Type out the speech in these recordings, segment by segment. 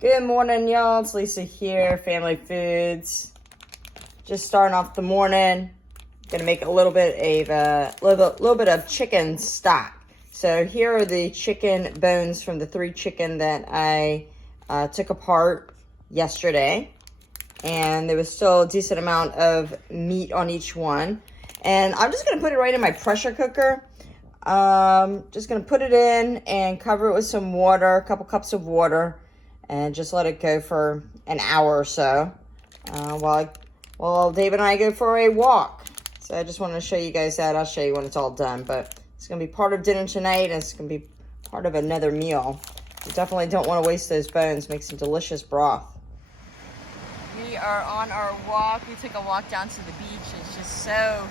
Good morning, y'all. It's Lisa here, Family Foods. Just starting off the morning. Gonna make a little bit of chicken stock. So here are the chicken bones from the 3 chicken that I took apart yesterday, and there was still a decent amount of meat on each one. And I'm just gonna put it right in my pressure cooker. Just gonna put it in and cover it with some water, a couple cups of water, and just let it go for an hour or so while David and I go for a walk. So I just wanted to show you guys that. I'll show you when it's all done, but it's going to be part of dinner tonight, and it's going to be part of another meal. You definitely don't want to waste those bones. Make some delicious broth. We are on our walk. We took a walk down to the beach. It's just so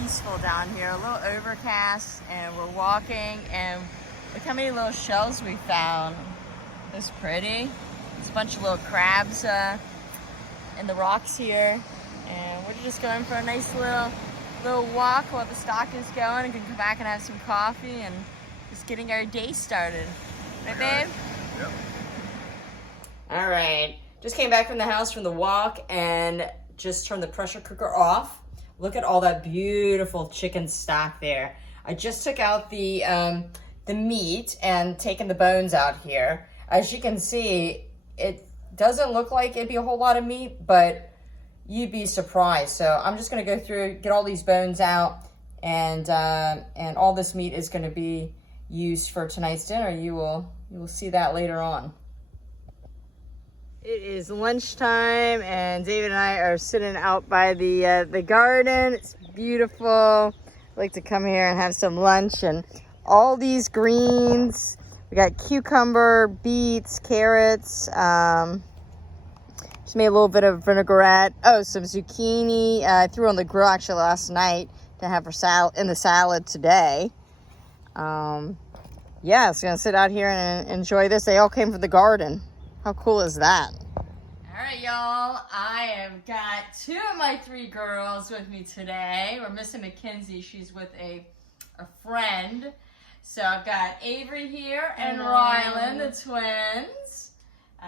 peaceful down here. A little overcast, and we're walking, and look how many little shells we found. It's pretty. There's a bunch of little crabs in the rocks here, and we're just going for a nice little walk while the stock is going, and can come back and have some coffee and just getting our day started. Right, babe? Yep. All right. Just came back from the house from the walk and just turned the pressure cooker off. Look at all that beautiful chicken stock there. I just took out the meat and taken the bones out here. As you can see, it doesn't look like it'd be a whole lot of meat, but you'd be surprised. So I'm just gonna go through, get all these bones out, and all this meat is gonna be used for tonight's dinner. You will see that later on. It is lunchtime, and David and I are sitting out by the garden. It's beautiful. I like to come here and have some lunch, and all these greens. We got cucumber, beets, carrots, just made a little bit of vinaigrette. Oh, some zucchini. I threw on the grill actually last night to have for the salad today. Yeah, so gonna sit out here and enjoy this. They all came from the garden. How cool is that? All right, y'all. I have got 2 of my 3 girls with me today. We're missing Mackenzie. She's with a friend. So I've got Avery here and Rylan, the twins.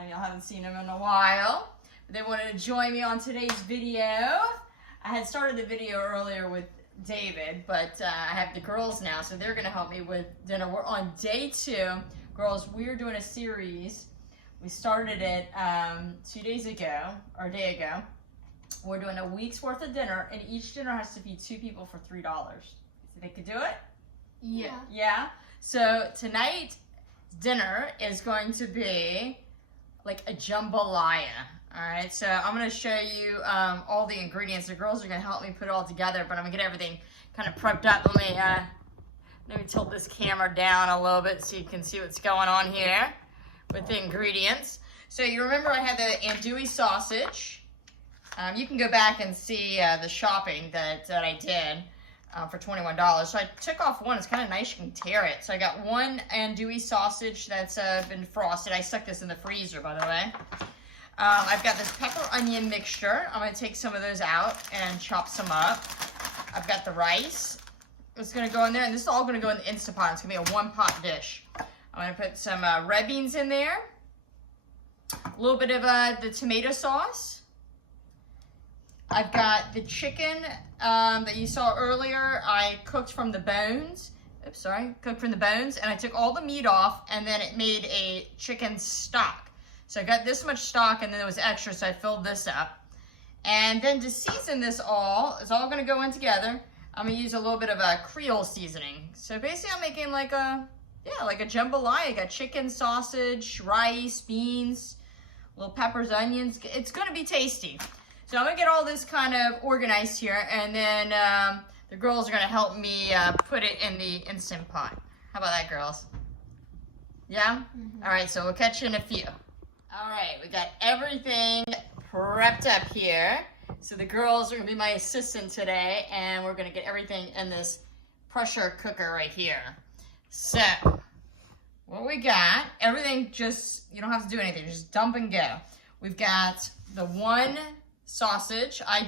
Y'all haven't seen them in a while. But they wanted to join me on today's video. I had started the video earlier with David, but I have the girls now, so they're going to help me with dinner. We're on day 2. Girls, we're doing a series. We started it 2 days ago, or a day ago. We're doing a week's worth of dinner, and each dinner has to feed 2 people for $3. So they could do it? Yeah. Yeah. So tonight's dinner is going to be like a jambalaya. All right. So I'm going to show you all the ingredients. The girls are going to help me put it all together, but I'm going to get everything kind of prepped up. Let me tilt this camera down a little bit so you can see what's going on here with the ingredients. So you remember I had the andouille sausage. You can go back and see the shopping that I did. For $21. So I took off one. It's kind of nice. You can tear it. So I got 1 andouille sausage that's been frosted. I stuck this in the freezer, by the way. I've got this pepper onion mixture. I'm going to take some of those out and chop some up. I've got the rice. It's going to go in there, and this is all going to go in the Instant Pot. It's going to be a 1-pot dish. I'm going to put some red beans in there. A little bit of the tomato sauce. I've got the chicken that you saw earlier. I cooked from the bones. Cooked from the bones, and I took all the meat off, and then it made a chicken stock. So I got this much stock, and then there was extra, so I filled this up. And then to season this all, it's all going to go in together. I'm going to use a little bit of a Creole seasoning. So basically, I'm making like a jambalaya. I got chicken, sausage, rice, beans, little peppers, onions. It's going to be tasty. So I'm going to get all this kind of organized here, and then the girls are going to help me put it in the Instant Pot. How about that, girls? Yeah? Mm-hmm. All right, so we'll catch you in a few. All right, we got everything prepped up here. So the girls are going to be my assistant today, and we're going to get everything in this pressure cooker right here. So what we got, everything just, you don't have to do anything, just dump and go. We've got the 1 sausage. I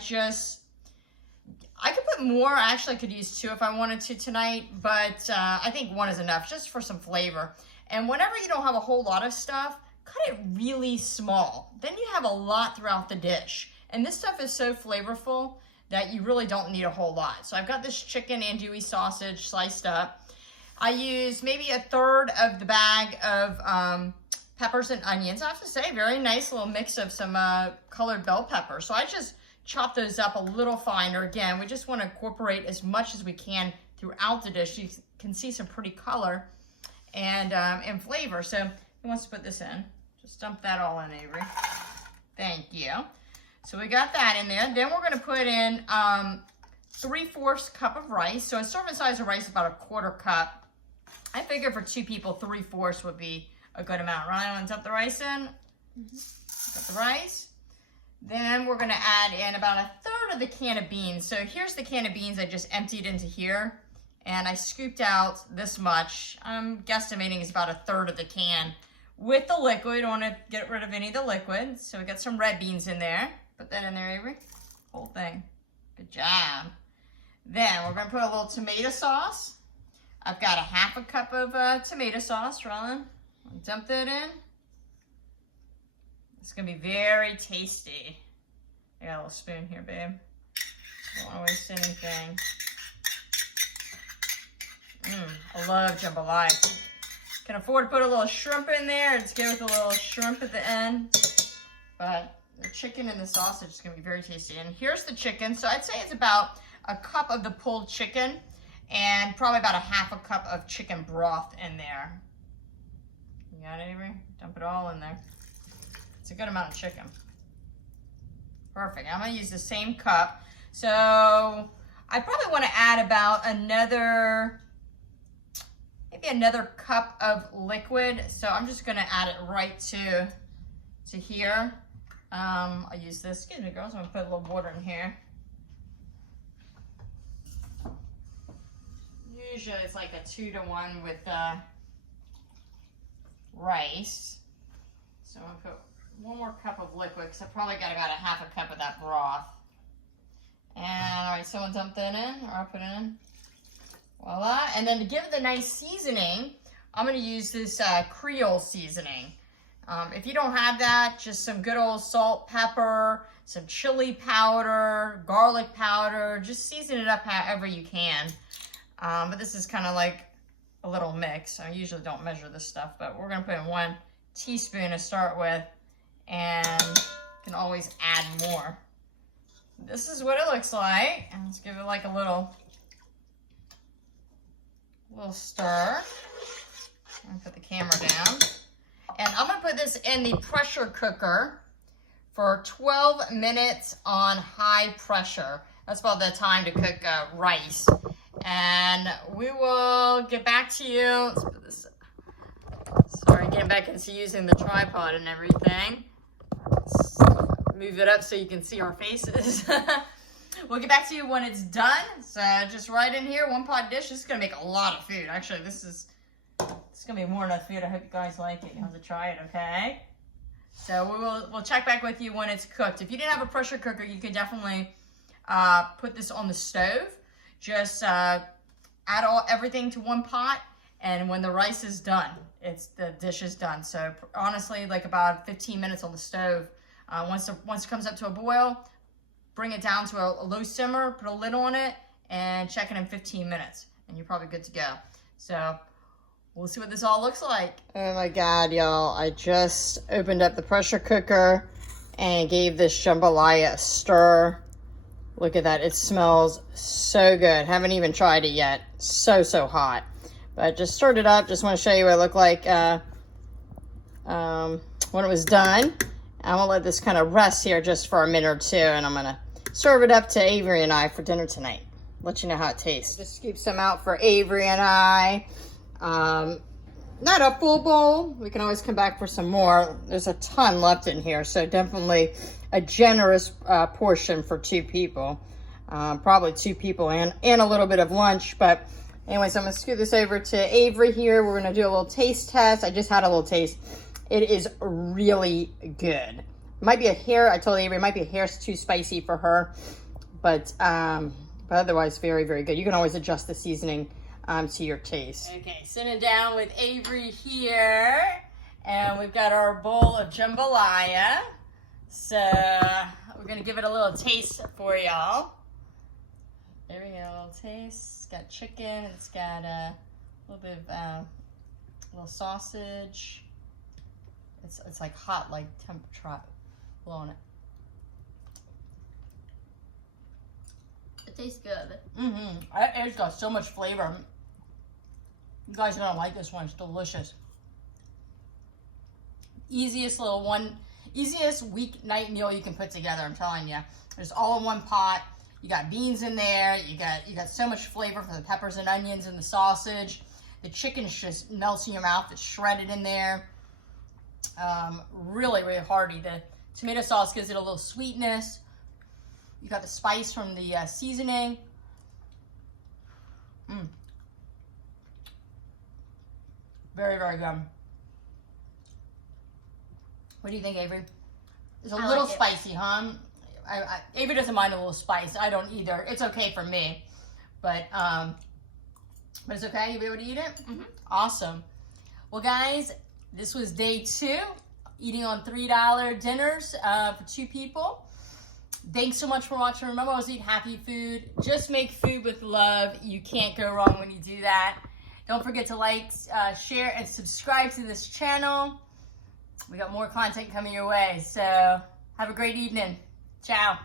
could put more. Actually, I could use 2 if I wanted to tonight, but I think 1 is enough just for some flavor. And whenever you don't have a whole lot of stuff, cut it really small. Then you have a lot throughout the dish. And this stuff is so flavorful that you really don't need a whole lot. So I've got this chicken andouille sausage sliced up. I use maybe a third of the bag of peppers and onions. I have to say, very nice little mix of some colored bell pepper. So I just chop those up a little finer. Again, we just want to incorporate as much as we can throughout the dish. You can see some pretty color and flavor. So who wants to put this in? Just dump that all in, Avery. Thank you. So we got that in there. Then we're going to put in 3/4 cup of rice. So a serving size of rice is about 1/4 cup. I figured for 2 people, 3/4 would be a good amount. Ryan, want to dump the rice in? Dump the rice. Then we're going to add in about 1/3 of the can of beans. So here's the can of beans I just emptied into here. And I scooped out this much. I'm guesstimating it's about 1/3 of the can with the liquid. We don't want to get rid of any of the liquid. So we got some red beans in there. Put that in there, Avery. Whole thing. Good job. Then we're going to put a little tomato sauce. I've got 1/2 cup of tomato sauce, Roland. Dump that in. It's going to be very tasty. I got a little spoon here, babe. Don't want to waste anything. I love jambalaya. Can afford to put a little shrimp in there. It's good with a little shrimp at the end. But the chicken and the sausage is going to be very tasty. And here's the chicken. So I'd say it's about 1 cup of the pulled chicken and probably about 1/2 cup of chicken broth in there. You got it, Avery? Dump it all in there. It's a good amount of chicken. Perfect. I'm going to use the same cup. So I probably want to add about maybe another cup of liquid. So I'm just going to add it right to here. I'll use this. Excuse me, girls. I'm going to put a little water in here. Usually it's like a 2-to-1 with rice. So I'm going to put 1 more cup of liquid because I probably got about 1/2 cup of that broth. And all right, someone dump that in, or I'll put it in. Voila. And then to give it a nice seasoning, I'm going to use this Creole seasoning. If you don't have that, just some good old salt, pepper, some chili powder, garlic powder. Just season it up however you can. But this is kind of like a little mix. I usually don't measure this stuff, but we're going to put in 1 teaspoon to start with, and you can always add more. This is what it looks like. And let's give it like a little stir. I'm going to put the camera down. And I'm going to put this in the pressure cooker for 12 minutes on high pressure. That's about the time to cook rice. And we will get back to you. Let's put this. Sorry, getting back into using the tripod and everything. Let's move it up so you can see our faces. We'll get back to you when it's done. So just right in here, 1 pot dish. This is going to make a lot of food. Actually, it's going to be more than enough food. I hope you guys like it. You have to try it, okay? So we'll check back with you when it's cooked. If you didn't have a pressure cooker, you could definitely put this on the stove. Just add everything to 1 pot, and when the rice is done, the dish is done. So honestly, like about 15 minutes on the stove. Once it comes up to a boil, bring it down to a low simmer, put a lid on it, and check it in 15 minutes, and you're probably good to go. So we'll see what this all looks like. Oh my God, y'all. I just opened up the pressure cooker and gave this jambalaya a stir. Look at that. It smells so good. Haven't even tried it yet. So hot. But just stirred it up. Just want to show you what it looked like when it was done. I'm going to let this kind of rest here just for a minute or 2. And I'm going to serve it up to Avery and I for dinner tonight. Let you know how it tastes. Just scoop some out for Avery and I. Not a full bowl. We can always come back for some more. There's a ton left in here. So definitely a generous portion for 2 people. Probably 2 people and a little bit of lunch. But anyways, I'm going to scoot this over to Avery here. We're going to do a little taste test. I just had a little taste. It is really good. Might be a hair, I told Avery, it might be a hair too spicy for her. But otherwise, very, very good. You can always adjust the seasoning to your taste. Okay, sitting down with Avery here. And we've got our bowl of jambalaya. So we're gonna give it a little taste for y'all. There we go, a little taste. It's got chicken, it's got a little bit of a little sausage. It's like hot, like temperature blowing it. It tastes good. It's got so much flavor. You guys are gonna like this one. It's delicious. Easiest weeknight meal you can put together. I'm telling you. It's all in one pot. You got beans in there. You got so much flavor from the peppers and onions and the sausage. The chicken just melts in your mouth. It's shredded in there. Really, really hearty. The tomato sauce gives it a little sweetness. You got the spice from the seasoning. Very, very good. What do you think, Avery? It's a little spicy, huh? Avery doesn't mind a little spice. I don't either. It's okay for me, but it's okay. You'll be able to eat it. Awesome. Well, guys, this was day 2, eating on $3 dinners for 2 people. Thanks so much for watching. Remember, always eat happy food. Just make food with love. You can't go wrong when you do that. Don't forget to like, share, and subscribe to this channel. We got more content coming your way. So have a great evening. Ciao.